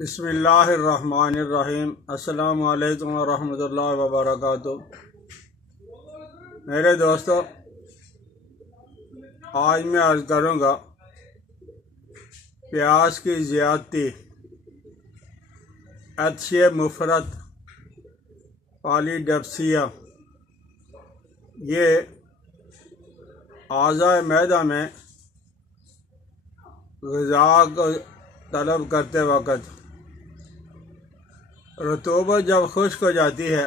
बिस्मिल्लाहिर्रहमानिर्रहीम। अस्सलामु अलैकुम वरहमतुल्लाहि वबरकातुहू। मेरे दोस्तों, आज मैं अर्ज़ करूँगा प्याज की ज़्यादती, अतिशय मुफरत, पॉलीडेप्सिया, ये आज़ाए मैदा में ग़िज़ा को तलब करते वक़्त रतूबत जब खुश्क हो जाती है,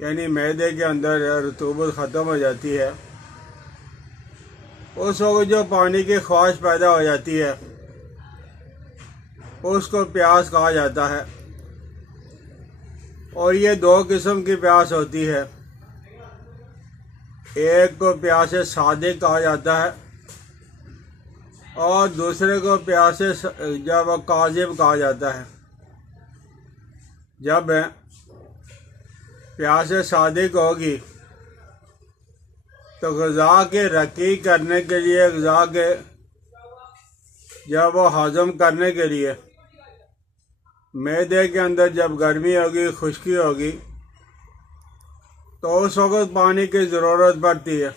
यानी मैदे के अंदर रतूबत ख़त्म हो जाती है, उस वक्त जो पानी की ख्वाहिश पैदा हो जाती है उसको प्यास कहा जाता है। और ये दो किस्म की प्यास होती है। एक को प्यास सादिक कहा जाता है और दूसरे को प्यास जब काज़िब कहा जाता है। जब प्यास सादिक होगी तो ग़िज़ा के रकीक करने के लिए, ग़िज़ा के जब वो हज़म करने के लिए मैदे के अंदर जब गर्मी होगी, खुश्की होगी, तो उस वक़्त पानी की ज़रूरत पड़ती है।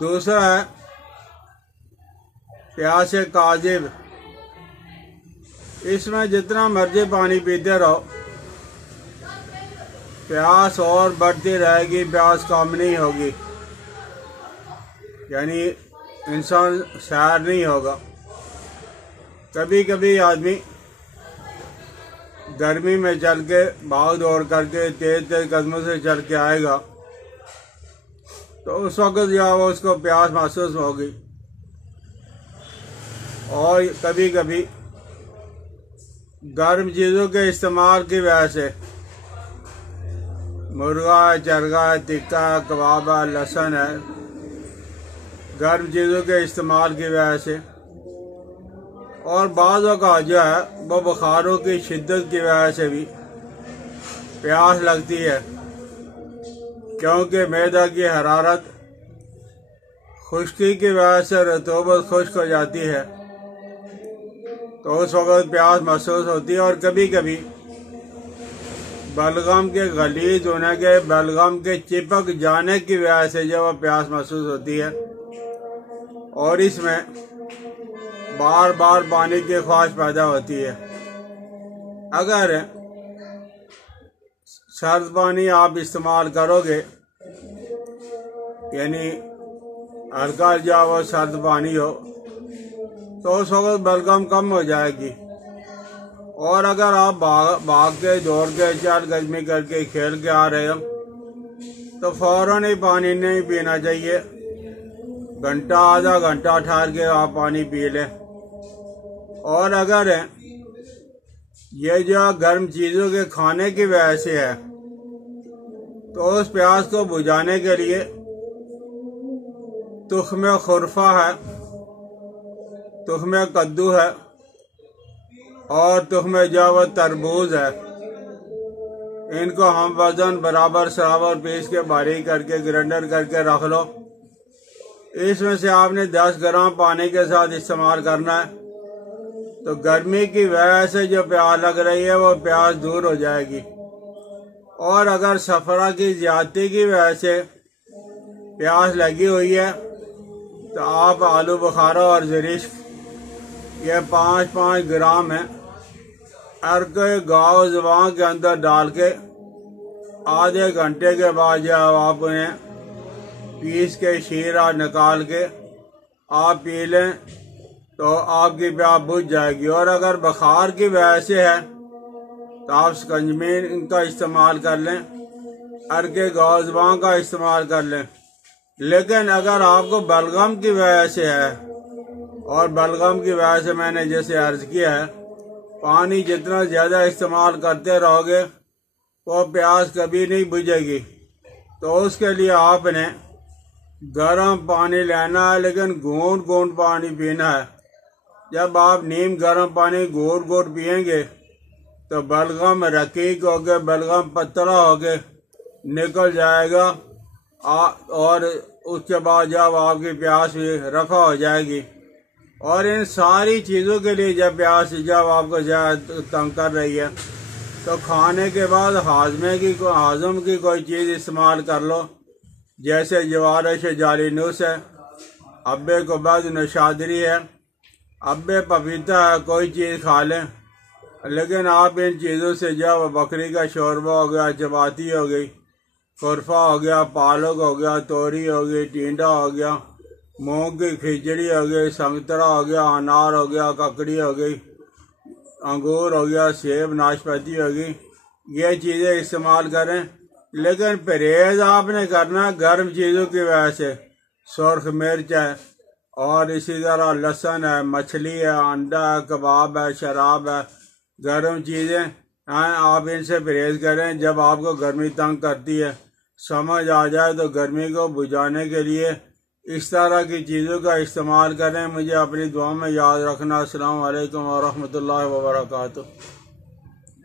दूसरा है प्यास काज़िब। इसमें जितना मर्जी पानी पीते रहो, प्यास और बढ़ती रहेगी, प्यास कम नहीं होगी, यानी इंसान सैर नहीं होगा। कभी कभी आदमी गर्मी में चल के, भाग दौड़ करके, तेज तेज कदमों से चल के आएगा तो उस वक़्त जो उसको प्यास महसूस होगी। और कभी कभी गर्म चीज़ों के इस्तेमाल की वजह से, मुर्गा है, चरगा है, टिक्का है, कबाब है, लहसुन है, गर्म चीज़ों के इस्तेमाल की वजह से, और बाज़ औक़ात जो है वो बुखारों की शिद्दत की वजह से भी प्यास लगती है, क्योंकि मैदा की हरारत, खुश्की की वजह से रतूबत खुश्क हो जाती है, तो उस वक़्त प्यास महसूस होती है। और कभी कभी बलगम के गलीज़ होने के, बलगम के चिपक जाने की वजह से जब प्यास महसूस होती है, और इसमें बार बार पानी की ख्वाहिश पैदा होती है। अगर सर्द पानी आप इस्तेमाल करोगे, यानी हल्का जो वो सर्द पानी हो, तो उस वक़्त बलगम कम हो जाएगी। और अगर आप भाग के, दौड़ के, चल गजमी करके, खेल के आ रहे हो, तो फ़ौरन ही पानी नहीं पीना चाहिए। घंटा, आधा घंटा ठहर के आप पानी पी लें। और अगर ये जो गर्म चीज़ों के खाने की वजह से है, तो उस प्यास को बुझाने के लिए तुख्म खुरफा है, तुख्म कद्दू है और तुख्म जो तरबूज है, इनको हम वज़न बराबर सराबर पीस के बारीक करके ग्राइंडर करके रख लो। इसमें से आपने 10 ग्राम पानी के साथ इस्तेमाल करना है, तो गर्मी की वजह से जो प्यास लग रही है वो प्यास दूर हो जाएगी। और अगर सफ़रा की ज़्यादती की वजह से प्यास लगी हुई है, तो आप आलू बुखारा और ज़रिश्क, ये 5-5 ग्राम है, अर्क गाँव ज़ुबान के अंदर डाल के आधे घंटे के बाद जब आप उन्हें पीस के शीरा निकाल के आप पी लें, तो आपकी प्यास बुझ जाएगी। और अगर बुखार की वजह से है तो आप शिकंजमी का इस्तेमाल कर लें, अर्क गाँव ज़ुबान का इस्तेमाल कर लें। लेकिन अगर आपको बलगम की वजह से है, और बलगम की वजह से मैंने जैसे अर्ज किया है, पानी जितना ज़्यादा इस्तेमाल करते रहोगे वो प्यास कभी नहीं बुझेगी। तो उसके लिए आपने गर्म पानी लेना है, लेकिन घूंट घूंट पानी पीना है। जब आप नीम गर्म पानी घूंट घूंट पिएंगे तो बलगम रकीक होके, बलगम पतला होके निकल जाएगा, और उसके बाद जब आपकी प्यास भी रफ़ा हो जाएगी और इन सारी चीज़ों के लिए जब प्यास जब आपको ज़्यादा तंग कर रही है तो खाने के बाद हाजम की कोई चीज़ इस्तेमाल कर लो, जैसे जवारश जालिनूस है, अब्बे को बाद नशादरी है, अब्बे पपीता है, कोई चीज़ खा लें। लेकिन आप इन चीज़ों से जब बकरी का शोरबा हो गया, चपाती हो गई, खुरफा हो गया, पालक हो गया, तोरी हो गई, टिंडा हो गया, मूंग की खिचड़ी हो गई, संतरा हो गया, अनार हो गया, ककड़ी हो गई, अंगूर हो गया, सेब नाशपाती हो गई, ये चीज़ें इस्तेमाल करें। लेकिन परहेज आपने करना गर्म चीज़ों की वजह से, सुर्ख मिर्च है और इसी तरह लहसुन है, मछली है, अंडा है, कबाब है, शराब है, गर्म चीज़ें हैं, आप इनसे परहेज करें। जब आपको गर्मी तंग करती है, समझ आ जाए तो गर्मी को बुझाने के लिए इस तरह की चीज़ों का इस्तेमाल करें। मुझे अपनी दुआ में याद रखना। अस्सलाम वालेकुम व रहमतुल्लाहि व बरकातुहू।